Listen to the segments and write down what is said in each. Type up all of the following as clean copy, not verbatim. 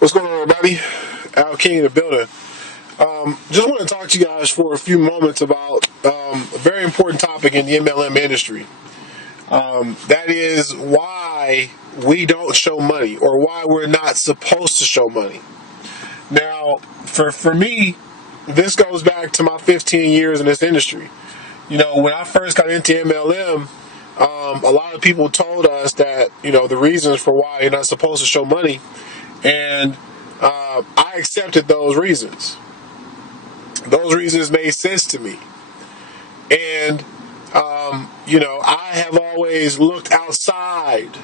What's going on, everybody? Al King in the building. Just want to talk to you guys for a few moments about a very important topic in the MLM industry. That is why we don't show money, or why we're not supposed to show money. Now, for me, this goes back to my 15 years in this industry. You know, when I first got into MLM, a lot of people told us that, the reasons for why you're not supposed to show money. And I accepted those reasons. Those reasons made sense to me. And, I have always looked outside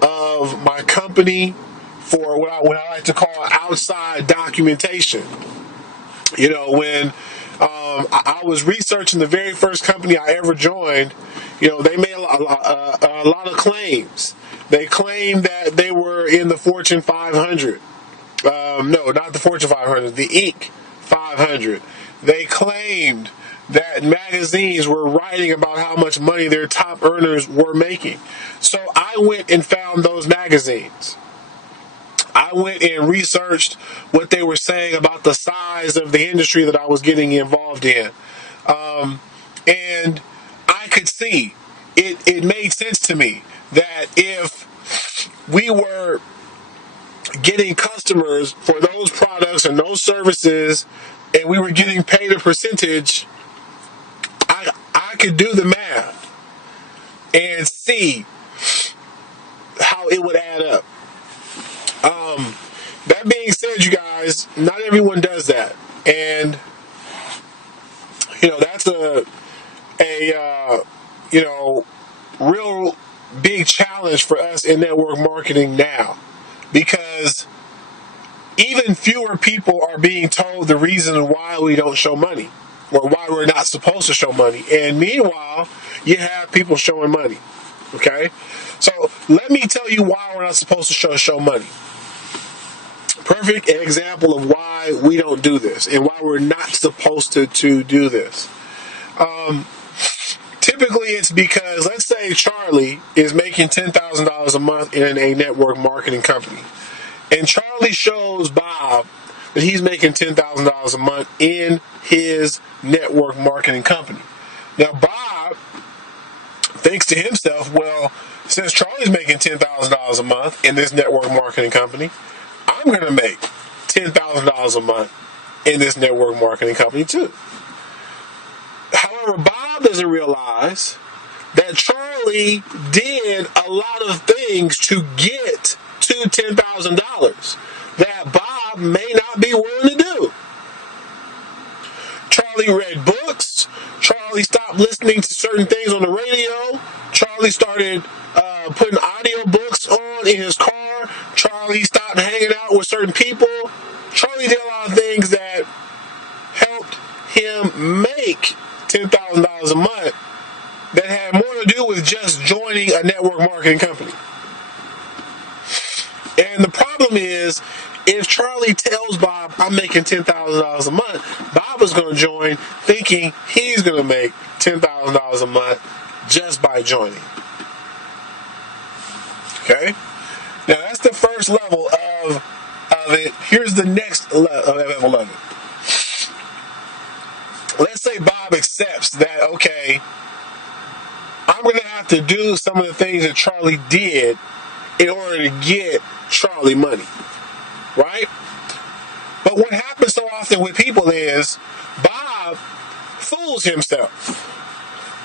of my company for what I like to call outside documentation. When I was researching the very first company I ever joined, they made a lot of claims. They claimed that they were in the Fortune 500. No, not the Fortune 500, the Inc. 500. They claimed that magazines were writing about how much money their top earners were making. So I went and found those magazines. I went and researched what they were saying about the size of the industry that I was getting involved in. And I could see, it made sense to me that if we were getting customers for those products and those services, and we were getting paid a percentage, I could do the math and see how it would add up. That being said, you guys, not everyone does that, and that's a real big challenge for us in network marketing now, because even fewer people are being told the reason why we don't show money, or why we're not supposed to show money. And meanwhile, you have people showing money. Okay? So let me tell you why we're not supposed to show money. Perfect example of why we don't do this and why we're not supposed to do this. Typically, it's because, let's say Charlie is making $10,000 a month in a network marketing company. And Charlie shows Bob that he's making $10,000 a month in his network marketing company. Now, Bob thinks to himself, well, since Charlie's making $10,000 a month in this network marketing company, I'm going to make $10,000 a month in this network marketing company too. However, Bob doesn't realize that Charlie did a lot of things to get to $10,000 that Bob may not be willing to do. Charlie read books. Charlie stopped listening to certain things on the radio. Charlie started putting audio books on in his car. Charlie stopped hanging out with certain people. Charlie did a lot of things that helped him make $10,000 a month that had more to do with just joining a network marketing company. And the problem is, if Charlie tells Bob, I'm making $10,000 a month, Bob is going to join thinking he's going to make $10,000 a month just by joining. Okay? Now, that's the first level of it. Here's the next level of it. Let's say Bob accepts that, okay, I'm going to have to do some of the things that Charlie did in order to get Charlie money, right? But what happens so often with people is Bob fools himself.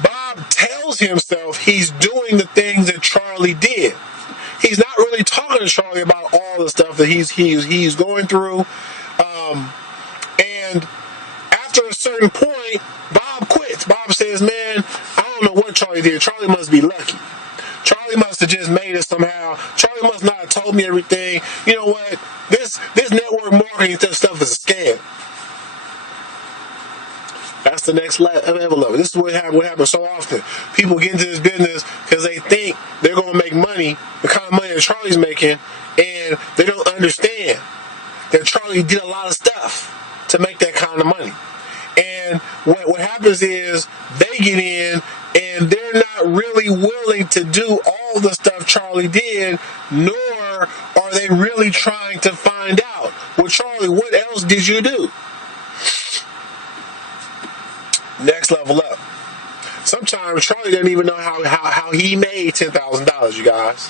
Bob tells himself he's doing the things that Charlie did. He's not really talking to Charlie about all the stuff that he's going through. And after a certain point, Bob quits. Bob says, man, I don't know what Charlie did. Charlie must be lucky. Charlie must have just made it somehow. Charlie must not have told me everything. You know what? This network marketing stuff is a scam. That's the next level of it. This is what happens so often. People get into this business because they think they're going to make money, the kind of money that Charlie's making, and they don't understand that Charlie did a lot of stuff to make that kind of money. And what happens is they get in and they're not really willing to do all the stuff Charlie did, nor Or are they really trying to find out? Well, Charlie, what else did you do? Next level up. Sometimes Charlie doesn't even know how he made $10,000, you guys.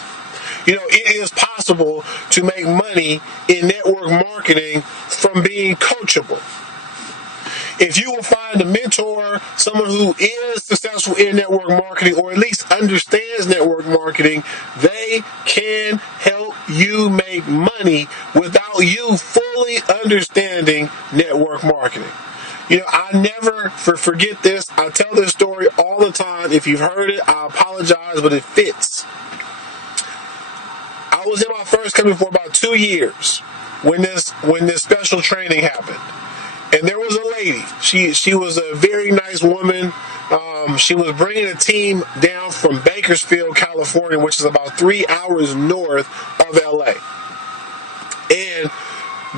You know, it is possible to make money in network marketing from being coachable. If you will find a mentor, someone who is successful in network marketing or at least understands network marketing, they can help you make money without you fully understanding network marketing. You know, I never forget this. I tell this story all the time. If you've heard it, I apologize, but it fits. I was in my first company for about 2 years when this special training happened. And there was a lady. She was a very nice woman. She was bringing a team down from Bakersfield, California, which is about 3 hours north of LA. And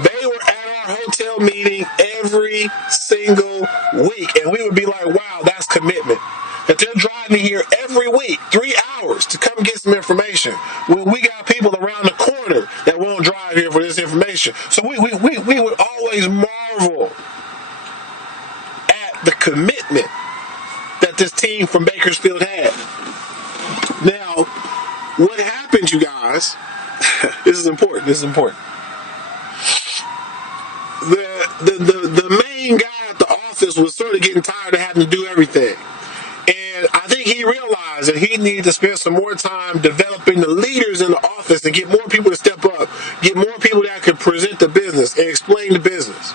they were at our hotel meeting every single week. And we would be like, wow, that's commitment. That they're driving here every week, 3 hours, to come get some information. When we got people around the corner that won't drive here for this information. So we would always marvel at the commitment that this team from Bakersfield had. Now, what happened, you guys? This is important. The main guy at the office was sort of getting tired of having to do everything. And I think he realized that he needed to spend some more time developing the leaders in the office and get more people to step up, get more people that could present the business and explain the business,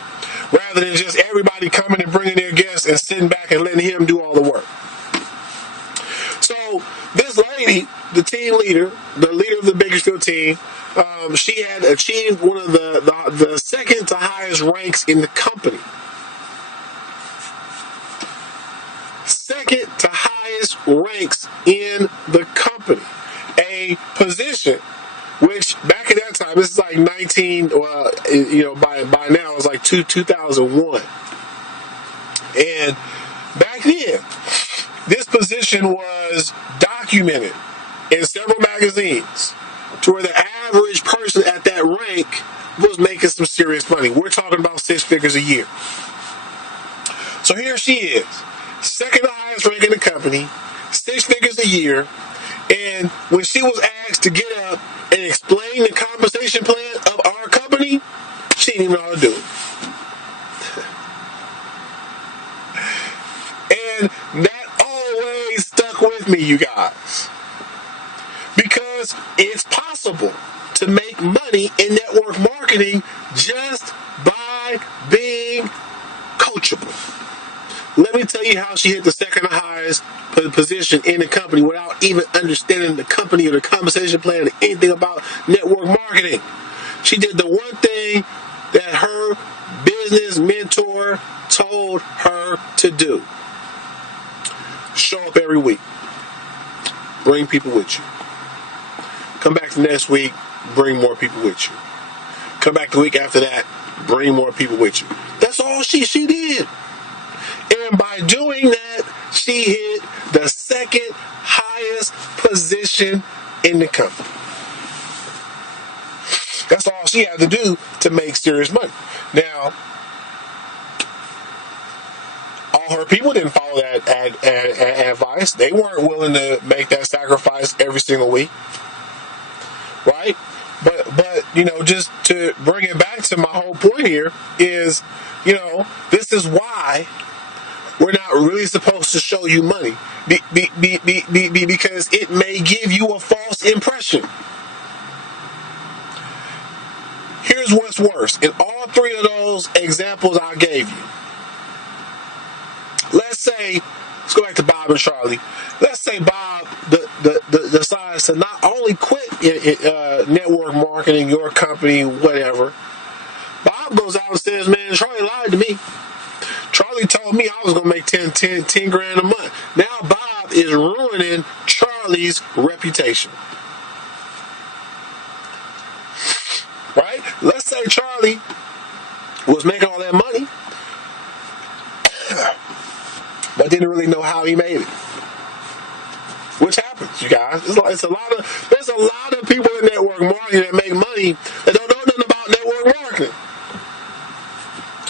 rather than just everybody coming and bringing their guests and sitting back and letting him do all the work. So this lady, the team leader, the leader of the Bakersfield team, she had achieved one of the second to highest ranks in the company. Second to highest ranks in the company. A position which back at that time, this is like 19, by now it's like 2001. And back then, this position was documented in several magazines to where the average person at that rank was making some serious money. We're talking about 6 figures a year. So here she is, second to highest rank in the company, 6 figures a year. And when she was asked to get up and explain the compensation plan of our company, she didn't even know how to do it. And that always stuck with me, you guys. Because it's possible to make money in network marketing just by being coachable. Let me tell you how she hit the second highest position in the company without even understanding the company or the compensation plan or anything about network marketing. She did the one thing that her business mentor told her to do. Show up every week. Bring people with you. Come back the next week, bring more people with you. Come back the week after that, bring more people with you. That's all she did. And by doing that, she hit the second highest position in the company. That's all she had to do to make serious money. Now, all her people didn't follow that advice. They weren't willing to make that sacrifice every single week. Right? But just to bring it back to my whole point here is, this is why we're not really supposed to show you money because it may give you a false impression. Here's what's worse. In all 3 of those examples I gave you, let's go back to Bob and Charlie. Let's say Bob decides to not only quit network marketing, your company, whatever. Bob goes out and says, man, Charlie lied to me. Charlie told me I was going to make 10 grand a month. Now Bob is ruining Charlie's reputation. Right? Let's say Charlie was making all that money, but didn't really know how he made it. Which happens. you guys. There's a lot of people in network marketing that make money that don't know nothing about network marketing.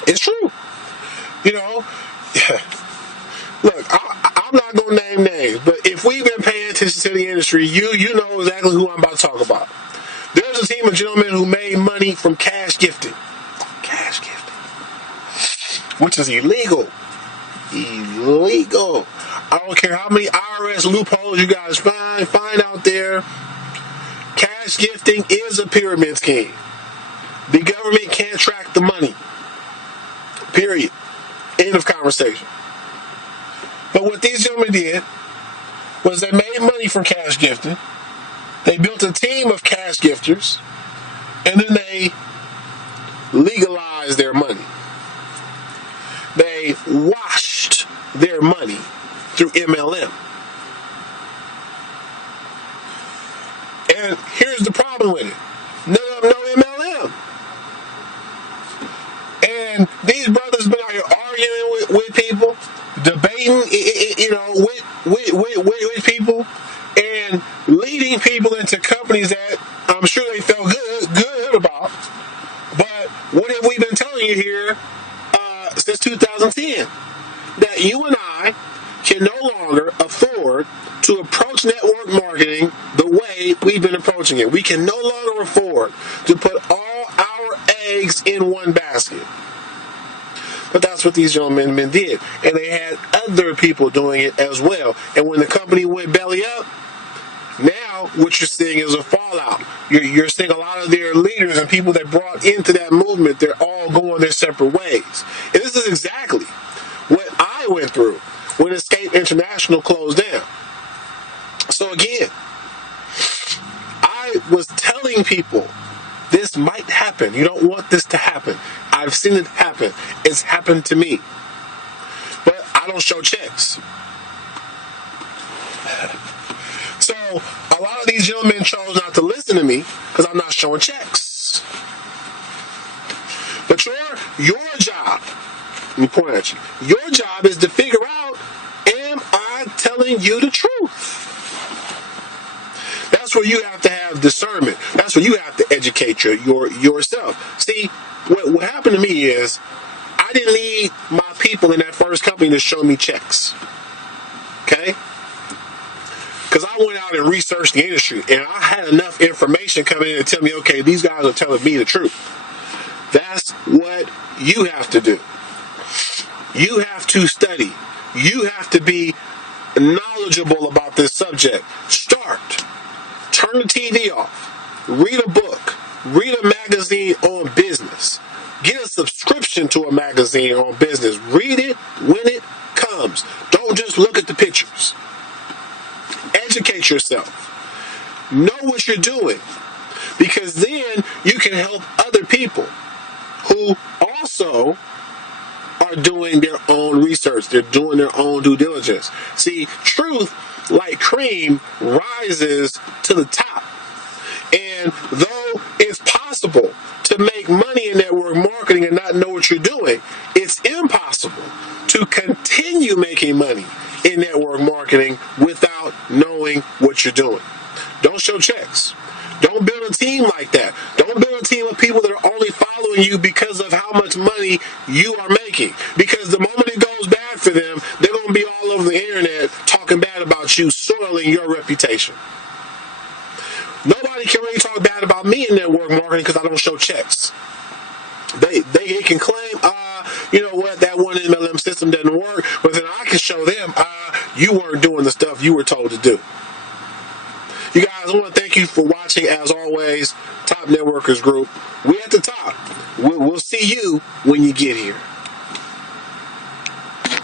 It's true. You know, look, I'm not gonna name names, but if we've been paying attention to the industry, you know exactly who I'm about to talk about. There's a team of gentlemen who made money from cash gifting, which is illegal. I don't care how many IRS loopholes you guys find out there. Cash gifting is a pyramid scheme. The government can't track the money. Period. End of conversation. But what these gentlemen did was they made money from cash gifting. They built a team of cash gifters, and then they legalized their money. They washed their money through MLM. And here's the problem with it. None of them know MLM. And these brothers been out here arguing with people, debating, with people, and leading people into companies that I'm sure they felt good about. But what have we been telling you here since 2010? That you and I can no longer afford to approach network marketing the way we've been approaching it. We can no longer afford to put all our eggs in one basket. But that's what these gentlemen did. And they had other people doing it as well. And when the company went belly up, now what you're seeing is a fallout. You're seeing a lot of their leaders and people that brought into that movement, they're all going their separate ways. And this is exactly what I went through when Escape International closed down. So again, I was telling people this might happen. You don't want this to happen. I've seen it happen. It's happened to me. But I don't show checks. So a lot of these gentlemen chose not to listen to me because I'm not showing checks. But your job, let me point at you, your job is to figure out, am I telling you the truth? That's where you have to have discernment. That's where you have to educate yourself. See, what happened to me is I didn't need my people in that first company to show me checks. Okay? Because I went out and researched the industry, and I had enough information coming in to tell me, okay, these guys are telling me the truth. That's what you have to do. You have to study. You have to be knowledgeable about this subject. Start. Turn the TV off. Read a book. Read a magazine on business. Get a subscription to a magazine on business. Read it when it comes. Don't just look at the pictures. Educate yourself. Know what you're doing. Because then you can help other people who also are doing their own research. They're doing their own due diligence. See, truth, like cream, rises to the top. And though it's possible to make money in network marketing and not know what you're doing, it's impossible to continue making money in network marketing without knowing what you're doing. Don't show checks. Don't build a team like that. Don't build a team of people that are only following you because of how much money you are making. Because the moment it goes bad for them, they're going to be all over the internet talking bad about you, soiling your reputation. Nobody can really talk bad about me in network marketing because I don't show checks. They can claim, you know what, that one MLM system doesn't work, but then I can show them, you weren't doing the stuff you were told to do. You guys, I want to thank you for watching, as always. Top Networkers Group. We at the top. We'll see you when you get here.